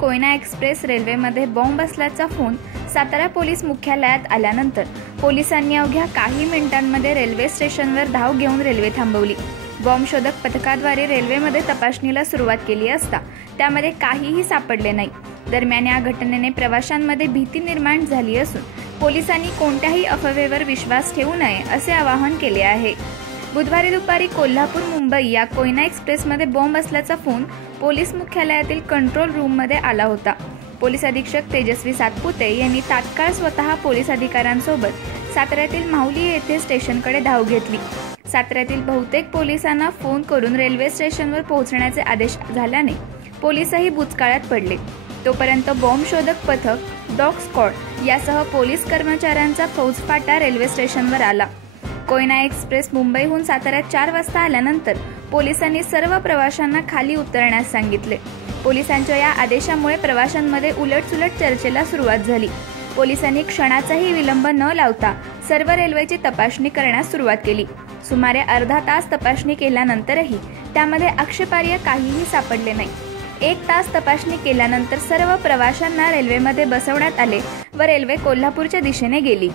Koyna express रेल्वेमध्ये bomb असल्याचा phone Satara police मुख्यालयात आल्यानंतर पोलिसांनी अवघ्या काही मिनिटांमध्ये रेल्वे स्टेशनवर धाव घेऊन रेल्वे थांबवली. बॉम्ब शोधक पथकाद्वारे रेल्वेमध्ये तपासणीला सुरुवात केली असता त्यामध्ये काहीही सापडले नाही. दरम्यान या घटनेने प्रवाशांमध्ये भीती निर्माण झाली असून पोलिसांनी कोणत्याही अफवेवर विश्वास ठेवू नये असे आवाहन केले आहे. बुधवारी दुपारी कोल्हापूर मुंबई या कोयना एक्सप्रेसमध्ये बॉम्ब असल्याचा फोन पोलीस मुख्यालयातील कंट्रोल रूममध्ये आला होता. पोलीस अधीक्षक तेजस्वी सातपुते यांनी तात्काळ स्वतः पोलीस अधिकाऱ्यांसोबत साताऱ्यातील माहुली येथे स्टेशनकडे धाव घेतली. साताऱ्यातील बहुतेक पोलिसांना फोन करून रेल्वे स्टेशनवर पोहोचण्याचे आदेश झाल्याने पोलीसही भूतकाळात पडले. तोपर्यंत बॉम्ब शोधक पथक डॉग स्कॉड यासह पोलीस कर्मचाऱ्यांचा फौजफाटा रेल्वे स्टेशनवर आला. कोयना एक्सप्रेस मुंबईहून साताऱ्यात चार वाजता आल्यानंतर पोलिसांनी सर्व प्रवाशांना खाली उतरण्यास सांगितले. पोलिसांच्या या आदेशामुळे प्रवाशांमध्ये उलटसुलट चर्चेला सुरुवात झाली. पोलिसांनी क्षणाचाही विलंब न लावता सर्व रेल्वेची तपासणी करण्यास सुरुवात केली. सुमारे अर्धा तास तपासणी केल्यानंतरही त्यामध्ये आक्षेपार्ह काहीही सापडले नाही. एक तास तपासणी केल्यानंतर सर्व प्रवाशांना रेल्वेमध्ये बसवण्यात आले व रेल्वे कोल्हापूरच्या दिशेने गेली.